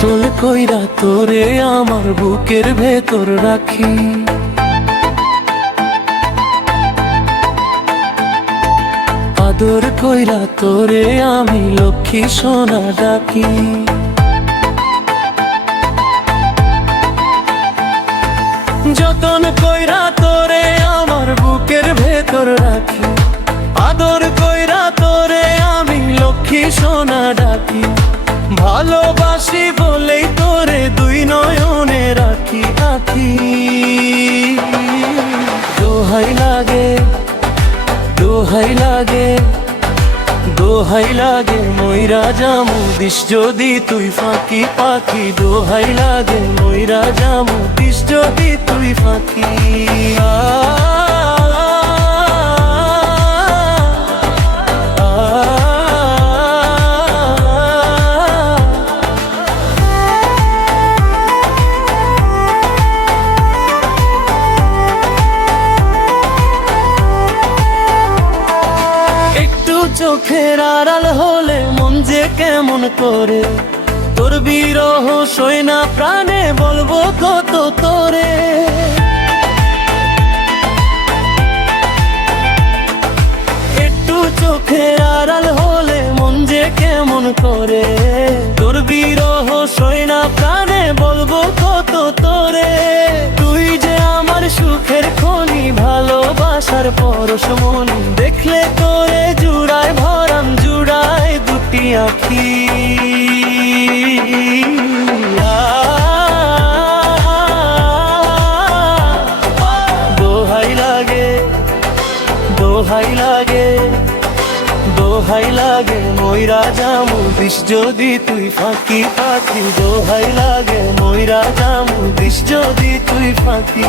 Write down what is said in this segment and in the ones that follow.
যতন কইরা তোরে আমার বুকের ভেতর রাখি, আদর কইরা তোরে আমি লক্ষ্মী সোনা ডাকি। যতন কইরা তোরে আমার বুকের ভেতর রাখি, আদর কইরা তোরে আমি লক্ষ্মী সোনা ডাকি। ভালোবাসি বলেই তোরে দুই নয়নে রাখি আখি। দোহাই লাগে, দোহাই লাগে, দোহাই লাগে মইরা জামু দিস যদি তুই ফাঁকি পাখি। দোহাই লাগে মইরা জামু দিস যদি তুই ফাঁকি। চোখের আড়াল হলে মন যে কেমন করে, তোর বিরহ সই না প্রাণে বলবো কত তোরে। একটু চোখের আড়াল হলে মন যে কেমন করে, তোর বিরহ সই না প্রাণে বলবো কত তোরে। তুই যে আমার সুখের খনি, ভালোবাসার পরশমণি, দেখলে তোরে জুড়ায় ভরাম জুড়ায় দুটি আখি। দোহাই লাগে, দোহাই লাগে, দোহাই লাগে মইরা জামু দিস যদি তুই ফাঁকি পাখি। দোহাই লাগে মইরা জামু দিস যদি তুই ফাঁকি।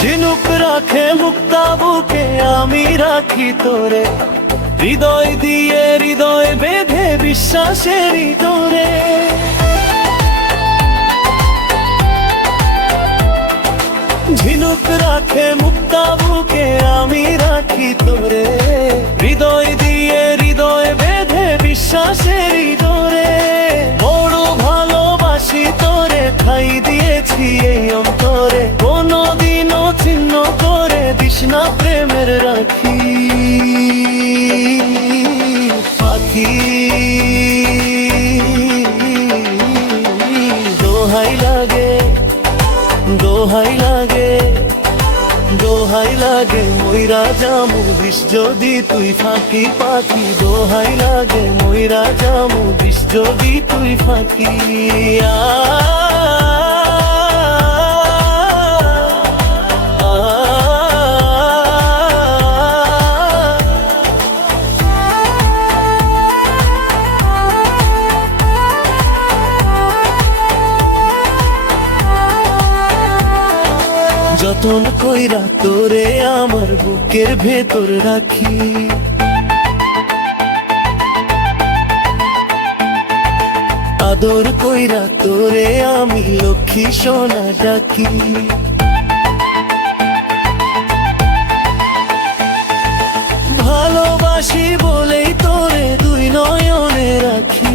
ঝিনুক রাখে মুক্তা বুকে আমি রাখি তোরে, হৃদয় দিয়ে হৃদয় বেঁধে বিশ্বাসেরই তোরে। ঝিনুক রাখে মুক্তা বুকে আমি রাখি তোরে, হৃদয় দিয়ে হৃদয় বেঁধে বিশ্বাসেরই তোরে। বড় ভালোবাসি তোরে, ঠাই দিয়েছি এই অন্তরে, কোনদিনও ছিন্ন করে দিস না প্রেমের রাখি। পাখি দোহাই লাগে, দোহাই লাগে, দোহাই লাগে মইরা জামু দিস যদি তুই ফাঁকি পাখি। দোহাই লাগে মইরা জামু দিস যদি তুই ফাঁকি। যতন কইরা তোরে আমার বুকের ভেতর রাখি, আদর কইরা তোরে আমি লক্ষ্মী সোনা ডাকি। ভালোবাসি বলেই তোরে দুই নয়নে রাখি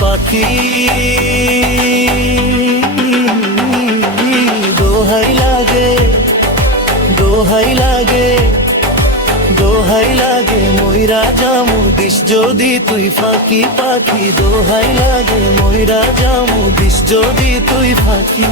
পাখি। দোহাই লাগে, দোহাই লাগে, দোহাই লাগে মইরা জামু দিস যদি তুই ফাঁকি পাখি। দোহাই লাগে মইরা জামু দিস যদি তুই ফাঁকি।